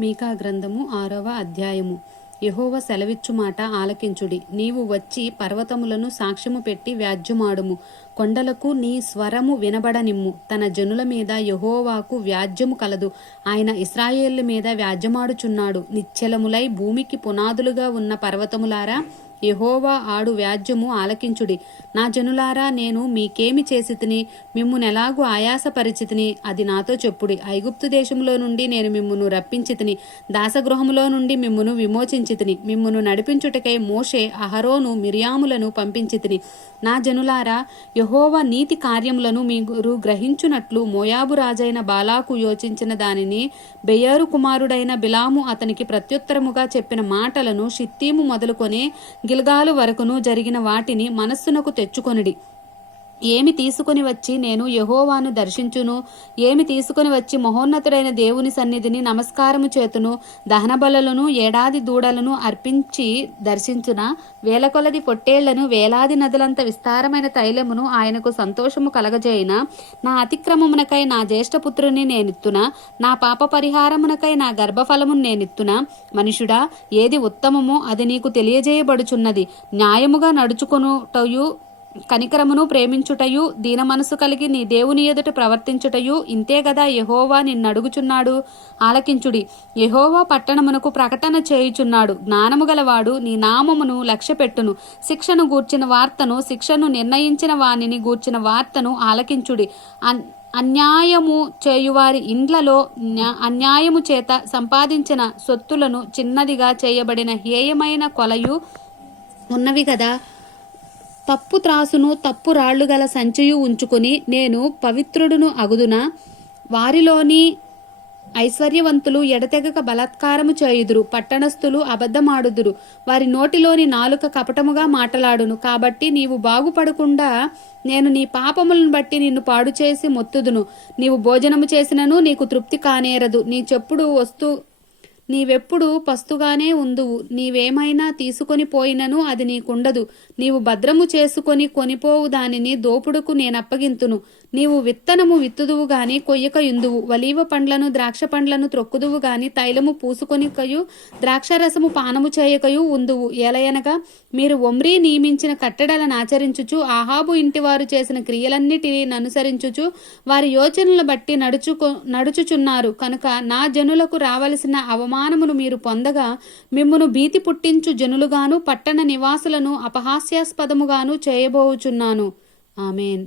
మీకా గ్రంథము ఆరవ అధ్యాయము. యహోవ సెలవిచ్చు మాట ఆలకించుడి. నీవు వచ్చి పర్వతములను సాక్ష్యము పెట్టి వ్యాజ్యమాడుము. కొండలకు నీ స్వరము వినబడనిమ్ము. తన జనుల మీద యహోవాకు వ్యాజ్యము కలదు. ఆయన ఇస్రాయేళ్ళ మీద వ్యాజ్యమాడుచున్నాడు. నిశ్చలములై భూమికి పునాదులుగా ఉన్న పర్వతములారా యహోవా ఆడు వ్యాజ్యము ఆలకించుడి. నా జనులారా నేను మీకేమి చేసితిని? మిమ్మునెలాగు ఆయాసపరిచితిని? అది నాతో చెప్పుడి. ఐగుప్తు దేశంలో నుండి నేను మిమ్మును రప్పించితిని. దాసగృహములో నుండి మిమ్మును విమోచించితిని. మిమ్మును నడిపించుటకై మోషే అహరోను మిరియాములను పంపించితిని. నా జనులారా యహోవా నీతి కార్యములను మీరు గ్రహించునట్లు మోయాబు రాజైన బాలాకు యోచించిన దానిని బెయ్యారు కుమారుడైన బిలాము అతనికి ప్రత్యుత్తరముగా చెప్పిన మాటలను షిత్తీము మొదలుకొని గిల్గాలు వరకును జరిగిన వాటిని మనస్సునకు తెచ్చుకొనిడి. ఏమి తీసుకుని వచ్చి నేను యహోవాను దర్శించును? ఏమి తీసుకుని వచ్చి మహోన్నతుడైన దేవుని సన్నిధిని నమస్కారము చేతును దహనబలలను ఏడాది దూడలను అర్పించి దర్శించున? వేలకొలది పొట్టేళ్ళను వేలాది నదులంత విస్తారమైన తైలమును ఆయనకు సంతోషము కలగజేయిన? నా అతిక్రమమునకై నా జ్యేష్ఠపుత్రుని నేనిత్తున? నా పాప పరిహారమునకై నా గర్భఫలమును నేనిత్తున? మనుషుడా ఏది ఉత్తమమో అది నీకు తెలియజేయబడుచున్నది. న్యాయముగా నడుచుకొనుటయు కనికరమును ప్రేమించుటయు దీన మనసు కలిగి నీ దేవుని ఎదుట ప్రవర్తించుటయు ఇంతే గదా యహోవా నిన్నడుగుచున్నాడు. ఆలకించుడి. యహోవా పట్టణమునకు ప్రకటన చేయుచున్నాడు. జ్ఞానము గలవాడు నీ నామమును లక్ష్యపెట్టును. శిక్షను గూర్చిన వార్తను శిక్షను నిర్ణయించిన వానిని గూర్చిన వార్తను ఆలకించుడి. అన్ అన్యాయము చేయువారి ఇండ్లలో అన్యాయము చేత సంపాదించిన సొత్తులను చిన్నదిగా చేయబడిన హేయమైన కొలయు ఉన్నవి కదా తప్పు త్రాసును తప్పు రాళ్ళు గల సంచియు ఉంచుకుని నేను పవిత్రుడును అగుదున వారిలోని ఐశ్వర్యవంతులు ఎడతెగక బలాత్కారము చేయుదురు పట్టణస్థులు అబద్ధమాడుదురు. వారి నోటిలోని నాలుక కపటముగా మాటలాడును. కాబట్టి నీవు బాగుపడకుండా నేను నీ పాపములను బట్టి నిన్ను పాడు చేసి మొత్తుదును. నీవు భోజనము చేసినను నీకు తృప్తి కానేరదు. నీ చెప్పుడు వస్తూ నీవెప్పుడు పస్తుగానే ఉందువు. నీవేమైనా తీసుకొని పోయినను అది నీకుండదు. నీవు భద్రము చేసుకొని కొనిపోవు దానిని దోపుడుకు నేనప్పగింతును. నీవు విత్తనము విత్తుదువు గాని కొయ్యక యుందువు వలీవ పండ్లను ద్రాక్ష పండ్లను త్రొక్కుదువు గాని తైలము పూసుకొనికయు ద్రాక్షరసము పానము చేయకయు ఉందువు. ఎలయనగా మీరు ఒమ్రీ నియమించిన కట్టడలను ఆచరించుచు ఆహాబు ఇంటివారు చేసిన క్రియలన్నిటినీ అనుసరించుచు వారి యోచనలు బట్టి నడుచుకో నడుచుచున్నారు. కనుక నా జనులకు రావలసిన అవమానం అవమానమును మీరు పొందగా మిమ్మును భీతి పుట్టించు జనులుగాను పట్టణ నివాసులను అపహాస్యాస్పదముగాను చేయబోవుచున్నాను ఆమెన్.